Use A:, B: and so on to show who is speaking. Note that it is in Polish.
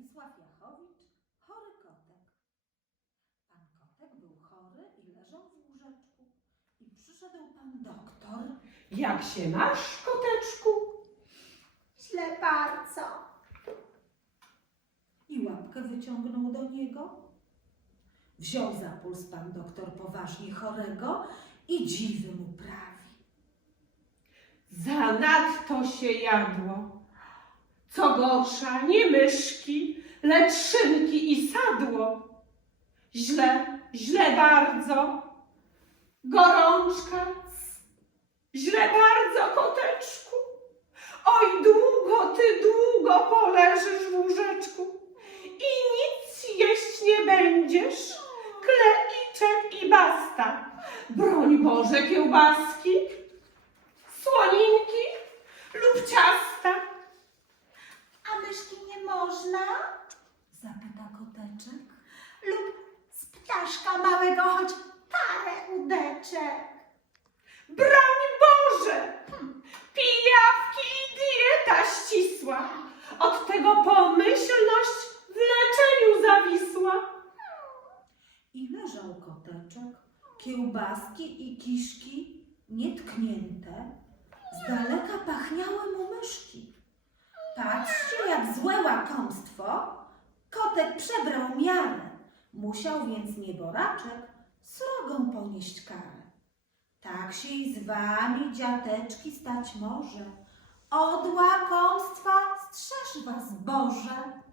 A: Stanisław Jachowicz, chory kotek. Pan kotek był chory i leżał w łóżeczku. I przyszedł pan doktor.
B: Jak się masz, koteczku?
C: Źle bardzo.
A: I łapkę wyciągnął do niego. Wziął za puls pan doktor poważnie chorego i dziwy mu prawi.
B: Zanadto się jadło. Co gorsza, nie myszki, lecz szynki i sadło. Źle, źle bardzo. Gorączka. Źle bardzo, koteczku. Oj, długo ty, długo poleżysz w łóżeczku i nic jeść nie będziesz. Kleiczek i basta. Broń Boże, kiełbaski, słoninki lub ciasta.
C: A myszki nie można?
A: Zapyta koteczek.
C: Lub z ptaszka małego choć parę udeczek.
B: Broń Boże! Pijawki i dieta ścisła. Od tego pomyślność w leczeniu zawisła.
A: I leżał koteczek, kiełbaski i kiszki nietknięte, z daleka pachniały mu myszki. Patrzcie, jak złe łakomstwo, kotek przebrał miarę, musiał więc nieboraczek srogą ponieść karę. Tak się i z wami, dziateczki, stać może, od łakomstwa strzeż was Boże.